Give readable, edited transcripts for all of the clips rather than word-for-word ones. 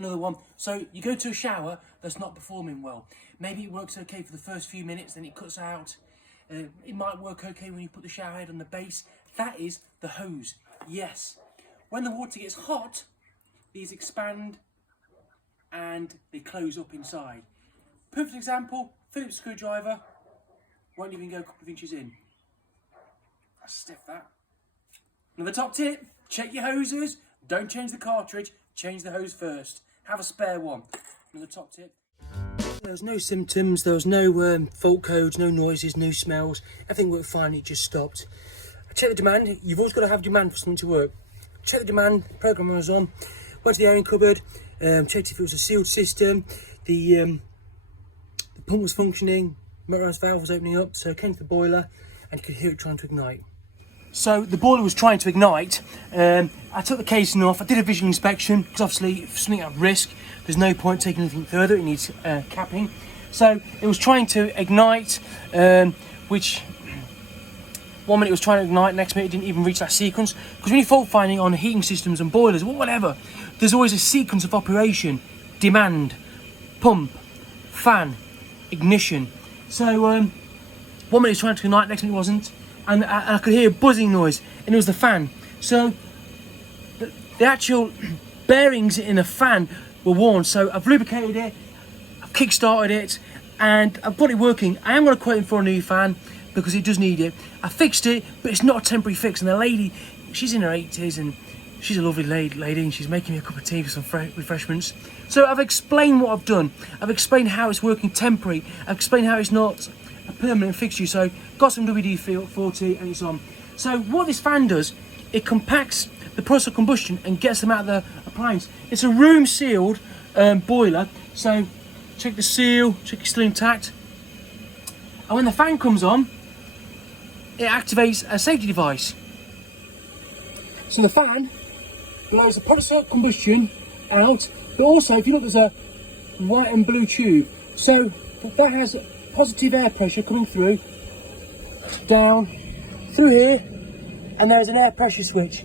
another one. So you go to a shower that's not performing well. Maybe it works okay for the first few minutes, then it cuts out. It might work okay when you put the shower head on the base. That is the hose. Yes. When the water gets hot, these expand and they close up inside. Perfect example, Phillips screwdriver, won't even go a couple of inches in. That's stiff, that. Another top tip, check your hoses. Don't change the cartridge, change the hose first. Have a spare one. Another top tip. There was no symptoms, there was no fault codes, no noises, no smells. Everything worked fine, it just stopped. I checked the demand. You've always got to have demand for something to work. Check the demand, the program was on. Went to the airing cupboard, checked if it was a sealed system. The pump was functioning, motorised valve was opening up, so I came to the boiler and you could hear it trying to ignite. So the boiler was trying to ignite. I took the casing off, I did a visual inspection, because obviously if something at risk, there's no point taking anything further, it needs capping. So it was trying to ignite, which 1 minute it was trying to ignite, next minute it didn't even reach that sequence. Because when you're fault finding on heating systems and boilers, whatever, there's always a sequence of operation: demand, pump, fan, ignition. So 1 minute it was trying to ignite, next minute it wasn't. And I could hear a buzzing noise, and it was the fan. So the actual bearings in the fan were worn. So I've lubricated it, I've kick-started it, and I've got it working. I am going to quote him for a new fan because it does need it. I fixed it, but it's not a temporary fix. And the lady, she's in her 80s, and she's a lovely lady, and she's making me a cup of tea for some refreshments. So I've explained what I've done. I've explained how it's working temporary. I've explained how it's not a permanent fixture. So got some WD-40 and it's on. So what this fan does, it compacts the process of combustion and gets them out of the appliance. It's a room sealed boiler, so check the seal, check it's still intact. And when the fan comes on, it activates a safety device. So the fan blows the process of combustion out, but also if you look, there's a white and blue tube. So that has positive air pressure coming through, down, through here, and there's an air pressure switch.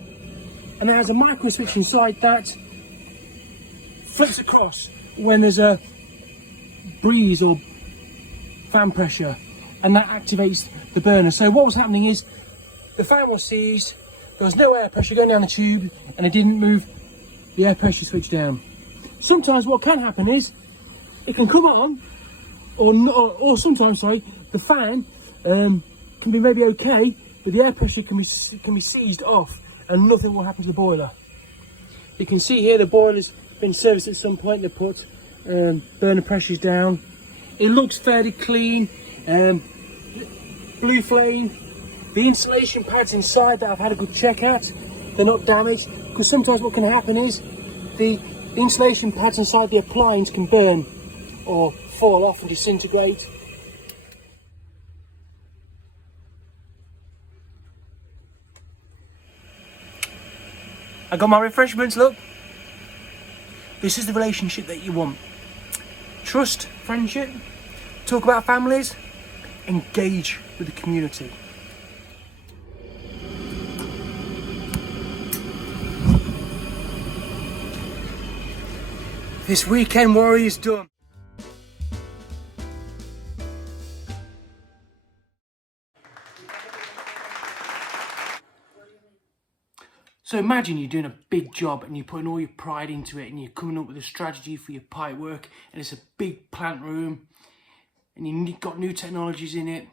And there has a micro switch inside that flips across when there's a breeze or fan pressure, and that activates the burner. So what was happening is the fan was seized, there was no air pressure going down the tube, and it didn't move the air pressure switch down. Sometimes what can happen is it can come on, or not, or sometimes, sorry, the fan can be maybe okay, but the air pressure can be seized off, and nothing will happen to the boiler. You can see here the boiler's been serviced at some point. They put burner pressures down. It looks fairly clean. Blue flame. The insulation pads inside that I've had a good check at, they're not damaged, because sometimes what can happen is the insulation pads inside the appliance can burn or fall off and disintegrate. I got my refreshments, look. This is the relationship that you want. Trust, friendship, talk about families, engage with the community. This weekend worry is done. So imagine you're doing a big job and you're putting all your pride into it and you're coming up with a strategy for your pipe work, and it's a big plant room and you've got new technologies in it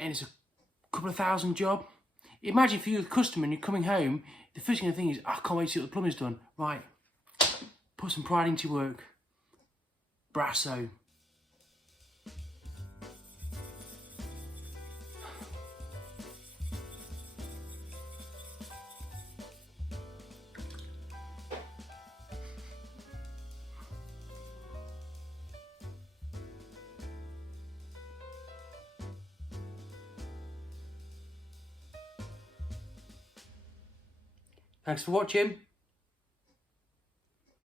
and it's a couple of thousand job. Imagine if you're the customer and you're coming home, the first thing you think is, I can't wait to see what the plumbing's done. Right, put some pride into your work. Brasso. Thanks for watching.